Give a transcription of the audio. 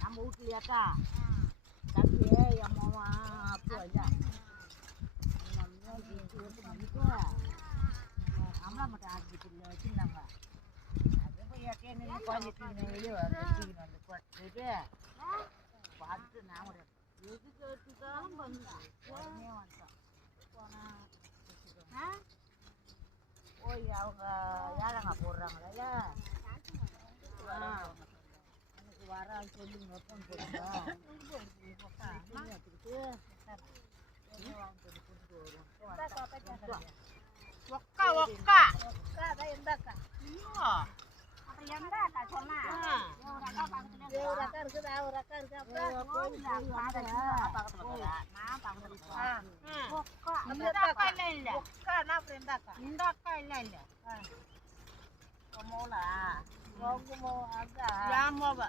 நம்ம வீட்லயாக்கா தம்பி அம்மாவா அப்போ ஐயா அம்மா மட்டும் ஆக்கிட்டு வச்சுருந்தாங்க அது போய் நின்று குழந்தைக்கு வெளியே வந்து போட்டு பார்த்து நான் எதுக்கு எடுத்துதான் உடனே வந்துட்டோம் போய் அவங்க ஏழங்க போடுறாங்களே எனக்கு வர சொல்லுங்க ஃபோன் போடுங்க ఒక్క ఒక్క ఎందాక ఎందాక சொன்னா ஒரு அக்கா இருக்குது ஒரு அக்கா இருக்கு அப்புறம் நான் பக்கத்துல இந்த அக்கா இல்ல மூளா யாமோவ